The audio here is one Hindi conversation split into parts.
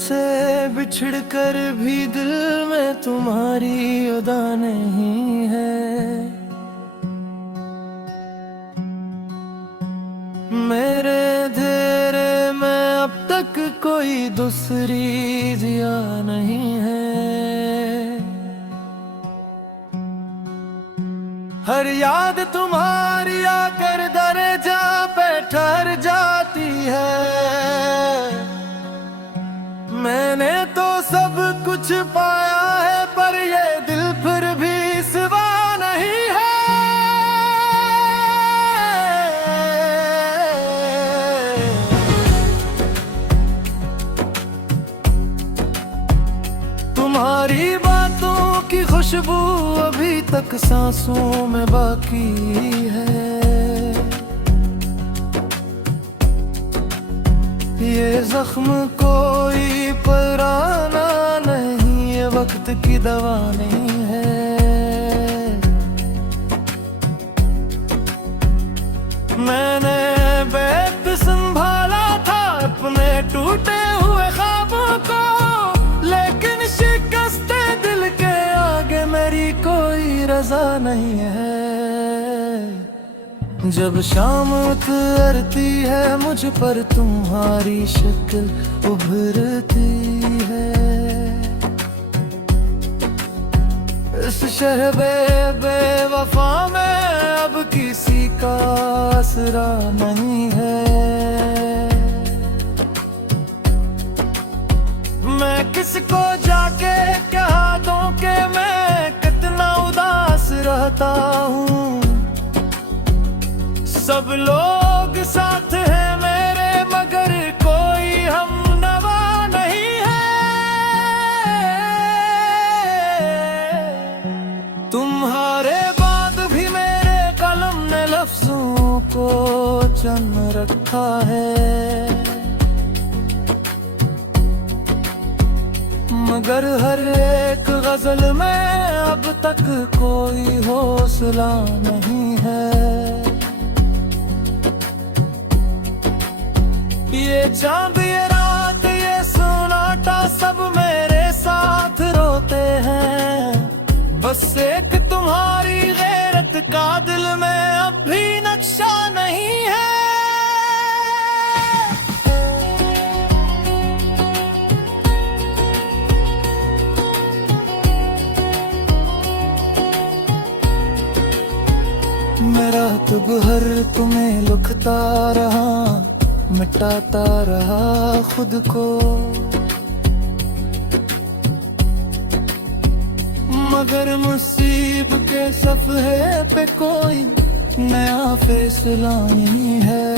तुमसे बिछड़ कर भी दिल में तुम्हारी अदा नहीं है। मेरे धेरे में अब तक कोई दूसरी जिया नहीं है। हर याद तुम्हारी आकर दरजा पे ठहर जाती है। मैंने तो सब कुछ पाया है पर ये दिल फिर भी सिवा नहीं है। तुम्हारी बातों की खुशबू अभी तक सांसों में बाकी है। ये जख्म कोई पुराना नहीं, ये वक्त की दवा नहीं है। मैंने बैत संभाला था अपने टूटे हुए ख्वाबों को, लेकिन शिकस्ते दिल के आगे मेरी कोई रजा नहीं है। जब शाम उतरती है मुझ पर तुम्हारी शक्ल उभरती है। इस शहर बेवफा में अब किसी का आसरा नहीं है। मैं किसको जाके कह दूं कि मैं कितना उदास रहता हूँ। सब लोग साथ हैं मेरे मगर कोई हमनवा नहीं है। तुम्हारे बाद भी मेरे कलम ने लफ्जों को चुन रखा है। मगर हर एक गजल में अब तक कोई हौसला नहीं है। ये चांद ये रात ये सन्नाटा सब मेरे साथ रोते हैं। बस एक तुम्हारी गैरत का दिल में अब भी नक्शा नहीं है। मैं रात भर तुम्हें लुकता रहा, मिटाता रहा खुद को, मगर मुसीब के सफ़े पे कोई नया फैसला नहीं है।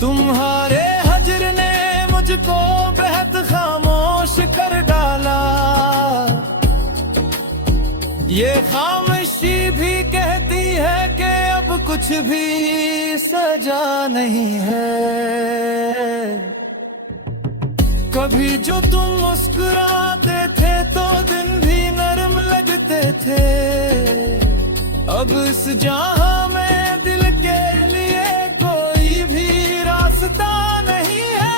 तुम्हारे हजर ने मुझको बेहद खामोश कर डाला। ये खामोशी भी कहती है कि अब कुछ भी सजा नहीं है। कभी जो तुम मुस्कुराते थे तो दिन भी नरम लगते थे। अब इस जहां में दिल के लिए कोई भी रास्ता नहीं है।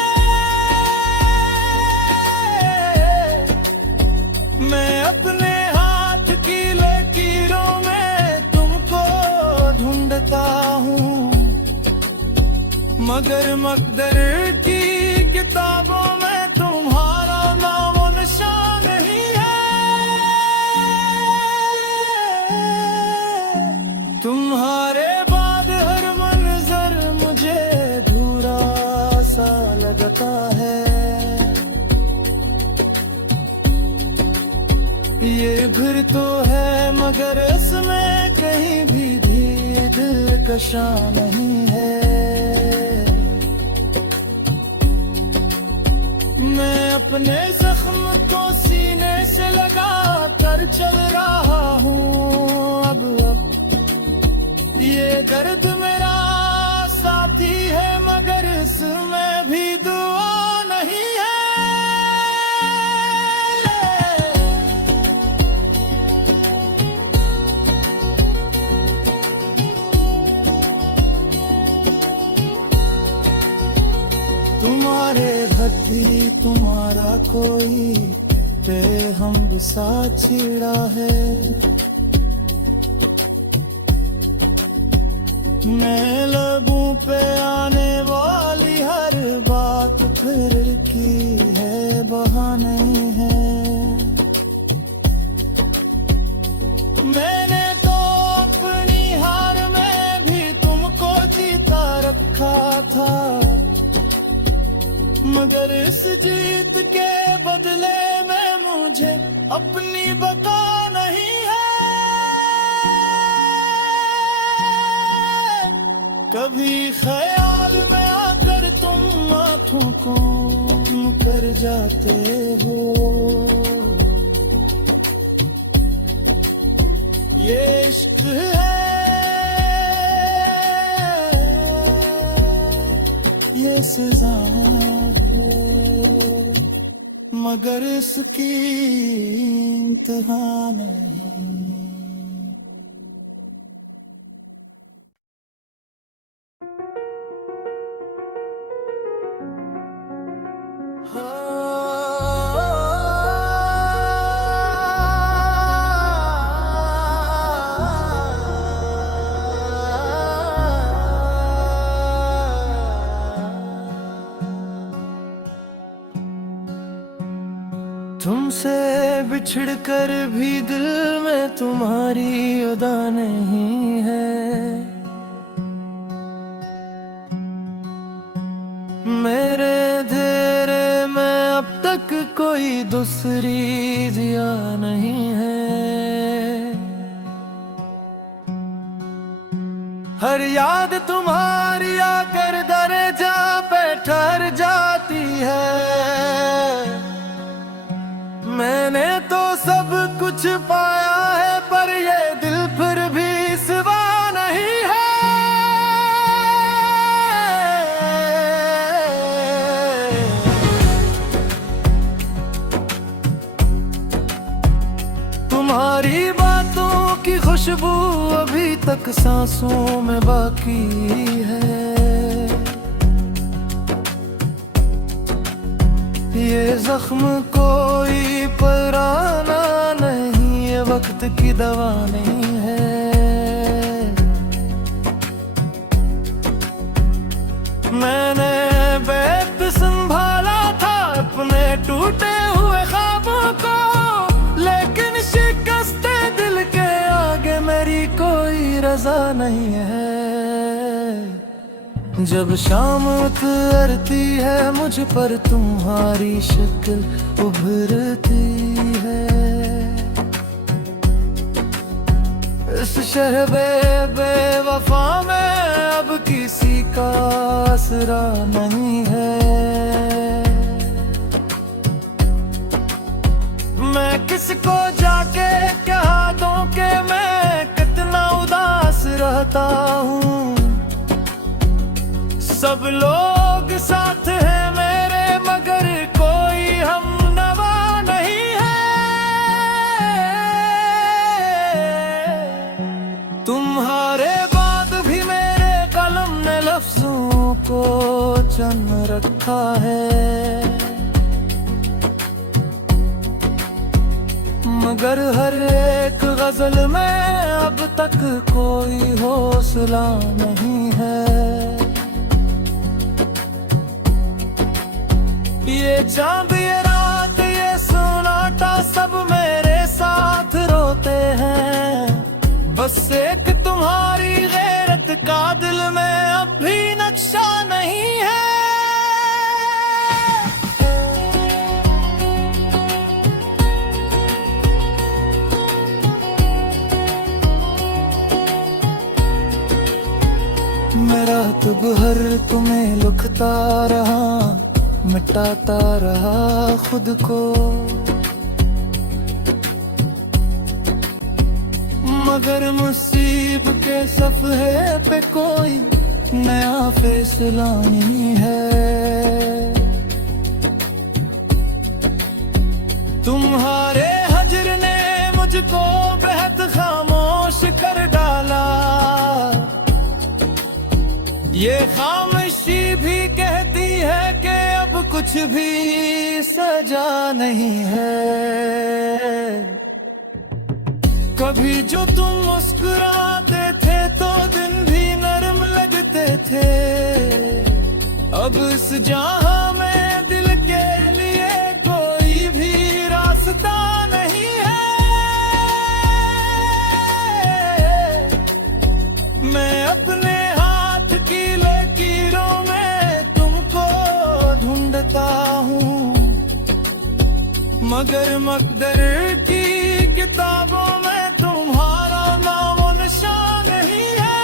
मैं अपने हाथ की लकीरों में तुमको ढूंढता हूँ, मगर मकदर की किताबों में तुम्हारा नाम निशान नहीं है। तुम्हारे बाद हर मंजर मुझे अधूरा सा लगता है। ये घर तो है मगर इसमें कहीं भी दिलकशा नहीं है। मैं अपने जख्म को सीने से लगा कर चल रहा हूँ। अब ये दर्द मेरा साथी है मगर इसमें भी दुआ नहीं है। भी तुम्हारा कोई बेहम सा छिड़ा है। मैं लबों पे आने वाली हर बात फिर की है बहाने हैं। मैंने तो अपनी हार में भी तुमको जीता रखा था, मगर इस जीत के बदले में मुझे अपनी बता नहीं है। कभी ख्याल में आकर तुम आंखों को कर जाते हो। ये इश्क है, ये सजा है, मगर इसकी इंतहा नहीं। तुमसे बिछड़ कर भी दिल में तुम्हारी अदा नहीं है। मेरे धेरे में अब तक कोई दूसरी जिया नहीं है। हर याद तुम्हारी आकर दरजा पे ठहर जाती है। मैंने तो सब कुछ पाया है, पर ये दिल फिर भी सिवा नहीं है। तुम्हारी बातों की खुशबू अभी तक सांसों में बाकी है। ये जख्म कोई पुराना नहीं, ये वक्त की दवा नहीं है। मैंने बेत संभाला था अपने टूटे हुए ख्वाबों को, लेकिन शिकस्ते दिल के आगे मेरी कोई रजा नहीं है। जब शाम उतरती है मुझ पर तुम्हारी शक्ल उभरती है। इस शहर बेवफा में अब किसी का आसरा नहीं है। मैं किसको जाके कह दूं कि मैं कितना उदास रहता हूँ। सब लोग साथ हैं मेरे, मगर कोई हमनवा नहीं है। तुम्हारे बाद भी मेरे कलम ने लफ्जों को चुन रखा है, मगर हर एक गजल में अब तक कोई हौसला नहीं है। ये चांद ये रात ये सुनाटा सब मेरे साथ रोते हैं। बस एक तुम्हारी गैरत का दिल में अब भी नक्शा नहीं है। मैं रात भर तुम्हें लिखता रहा, मिटाता रहा खुद को, मगर मुसीब के सफ़हे पे कोई नया फैसला नहीं है। तुम्हारे हजर ने मुझको बेहद खामोश कर डाला। ये खामोशी भी कहती है कि अब कुछ भी सजा नहीं है। कभी जो तुम मुस्कुराते थे तो दिन भी नरम लगते थे। अब इस जहां में दिल के लिए कोई भी रास्ता नहीं है। मैं अपने हाथ की लकीरों में तुमको ढूंढता हूँ, मगर मकदर की किताबों में तुम्हारा नामो निशान नहीं है।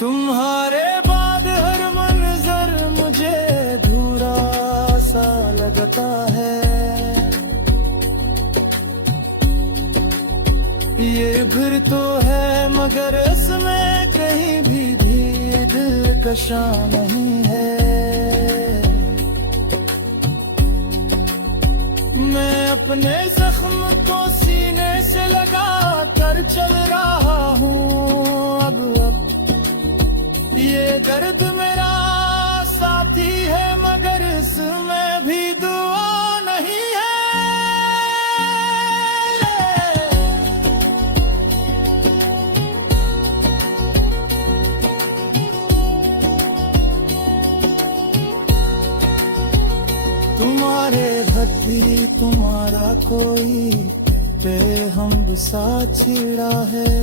तुम्हारे बाद हर मंजर मुझे अधूरा सा लगता है। ये फिर तो है मगर इसमें कहीं भी दिलकशा नहीं है। मैं अपने जख्म को सीने से लगा कर चल रहा हूँ। अब ये दर्द मेरा साथी है मगर इसमें भी दुआ नहीं है। तुम्हारे भक्ति तुम्हारा कोई बेहम सा छिड़ा है।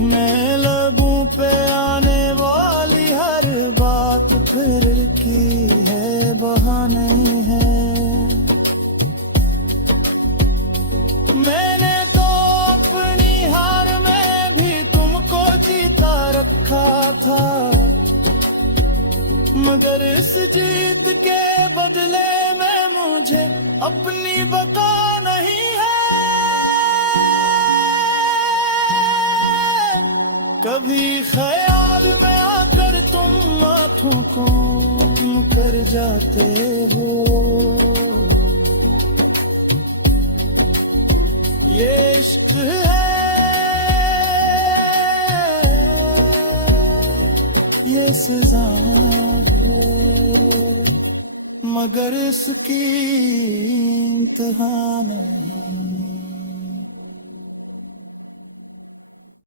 मैं लबों पे आने वाली हर बात फिर की है बहाने है। मैंने तो अपनी हार में भी तुमको जीता रखा था, मगर इस जीत के बदले में मुझे अपनी बता नहीं है। कभी ख्याल में आकर तुम आँखों को कर जाते हो। ये इश्क है, ये सजा मगर इसकी इंतहा नहीं।